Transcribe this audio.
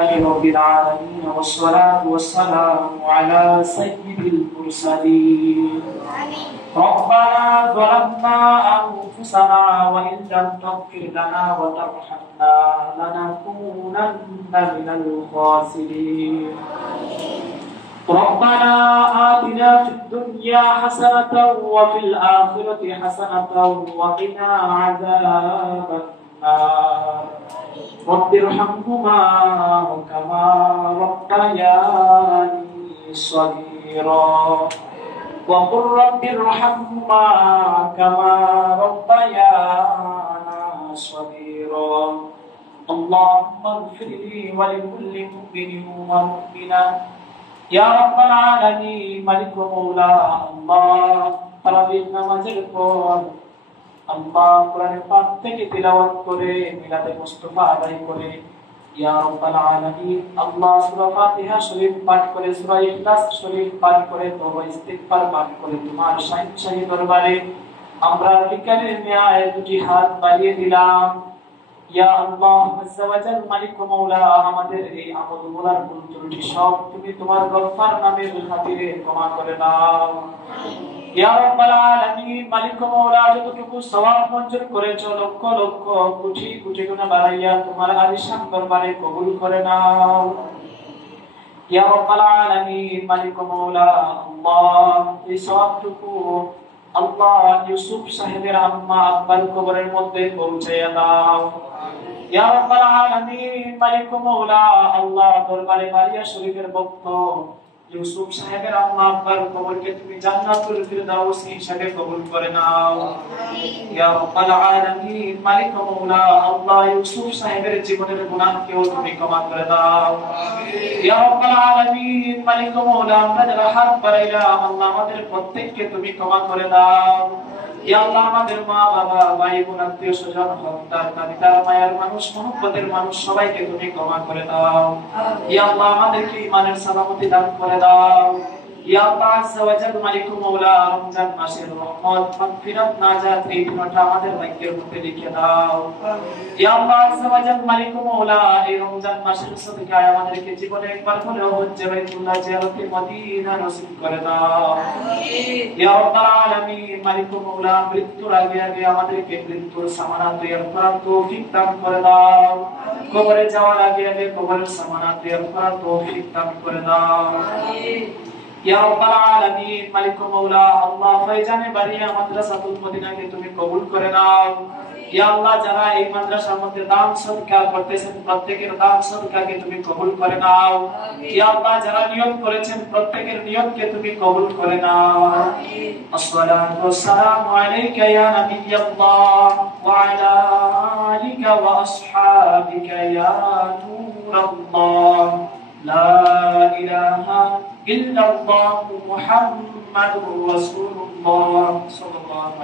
رب العالمين والصلاة والسلام على سيد المرسلين ربنا ظلمنا أنفسنا وإن لم تغفر لنا وترحمنا لنكونن من الخاسرين ربنا آتنا في الدنيا حسنة وفي الآخرة حسنة وقنا عذاب النار رب ارحمهما كما ربياني صغيرا وقل رب ارحمهما كما ربيانا صغيرا اللهم اغفر لي ولكل مؤمن ومؤمنة يا رب العالمين ملك مولا الله তারাবির নামাজের পর আল্লাহ কোরআনের পাঠ থেকে তিলাওয়াত করে মিলাদে মুস্তাফা আদায় করে ইয়া রাব্বাল আলামিন আল্লাহ সূরা ফাতিহা শরীফ পাঠ করে সূরা ইখলাস শরীফ পাঠ করে তওবা ইস্তিগফার পাঠ করে তোমার শাহী দরবারে আমরা বিকালের ন্যায় দুটি হাত বাড়িয়ে দিলাম ইয়া আল্লাহ আযজা ওয়া জাল মালিক মাওলা আমাদের এই আমলগুলোর ভুল ত্রুটি সব তুমি তোমার গফফার নামের খাতিরে ক্ষমা করে দাও ইয়া রাব্বাল আলামিন মালিক মাওলা যতটুকু সওয়াব মঞ্জুর করেছো লক্ষ লক্ষ কোটি কোটি গুনাহ বাড়াইয়া তোমার আলিশান দরবারে কবুল করে নাও ইয়া রাব্বাল আলামিন মালিক মাওলা আল্লাহ এই সওয়াবটুকু আল্লাহ ইউসুফ সাহেবের আম্মা আব্বার কবরের মধ্যে পৌঁছায়া দাও ইয়া রাব্বাল আলামিন মালিক মাওলা আল্লাহ দরবারে মারিয়া শরীফের ভক্ত ইউসুফ সাহেবের আম্মা আব্বার কবরকে তুমি জান্নাতুল ফিরদাউস হিসেবে কবুল করে নাও ইয়া রাব্বাল আলামিন মালিক মাওলা আল্লাহ ইউসুফ সাহেবের জীবনের গুনাহকেও তুমি ক্ষমা করে দাও ইয়া রাব্বাল আলামিন মালিক মাওলা আমরা যারা হাত বাড়াইলাম আল্লাহ আমাদের প্রত্যেককে তুমি ক্ষমা করে দাও ইয়া আল্লাহ আমাদের মা বাবা ভাই বোন আত্মীয় স্বজন হকদার দাবিদার মায়ের মানুষ মহব্বতের মানুষ সবাইকে তুমি ক্ষমা করে দাও ইয়া আল্লাহ আমাদেরকে ঈমানের সালামতি দান করে দাও ইয়া আল্লাহ আযজা ওয়া জাল মালিক মাওলা রমজান মাসের রহমত মাগফিরাত নাজাত এই দিনটা আমাদের ভাগ্যের মধ্যে লিখে দাও ইয়া আল্লাহ আযজা ওয়া জাল মালিক মাওলা এই রমজান মাসের সদকায় আমাদেরকে জীবনে একবার হলেও হজ্জে বাইতুল্লাহ জিয়ারতে মদিনা নসিব করে দাও ইয়া রাব্বাল আলামিন মালিক মাওলা মৃত্যুর আগে আগে আমাদেরকে মৃত্যুর সামানাত তৈয়ার করার তৌফিক দান করে দাও কবরে যাওয়ার আগে আগে কবরের সামানাত তৈয়ার করার তৌফিক দান করে দাও ইয়া রাব্বাল আলামিন মালিক মাওলা আল্লাহ ফয়জানে বাড়িয়া মাদ্রাসাতুল মদিনাকে তুমি কবুল করে নাও ইয়া আল্লাহ যারা এই মাদ্রাসার মধ্যে দান সদকা করতেছেন প্রত্যেকের দান সদকাকে তুমি কবুল করে নাও ইয়া আল্লাহ যারা নিয়ত করেছেন প্রত্যেকের নিয়তকে তুমি কবুল করে নাও আসসালাতু ওয়াসসালামু আলাইকা ইয়া নাবিয়াল্লাহ ওয়া আলা আলিকা ওয়া আসহাবিকা ইয়া নূরাল্লাহ লা ইলাহা ইল্লাল্লাহু মুহাম্মাদুর রাসূলুল্লাহ সাল্লাল্লাহু আলাইহি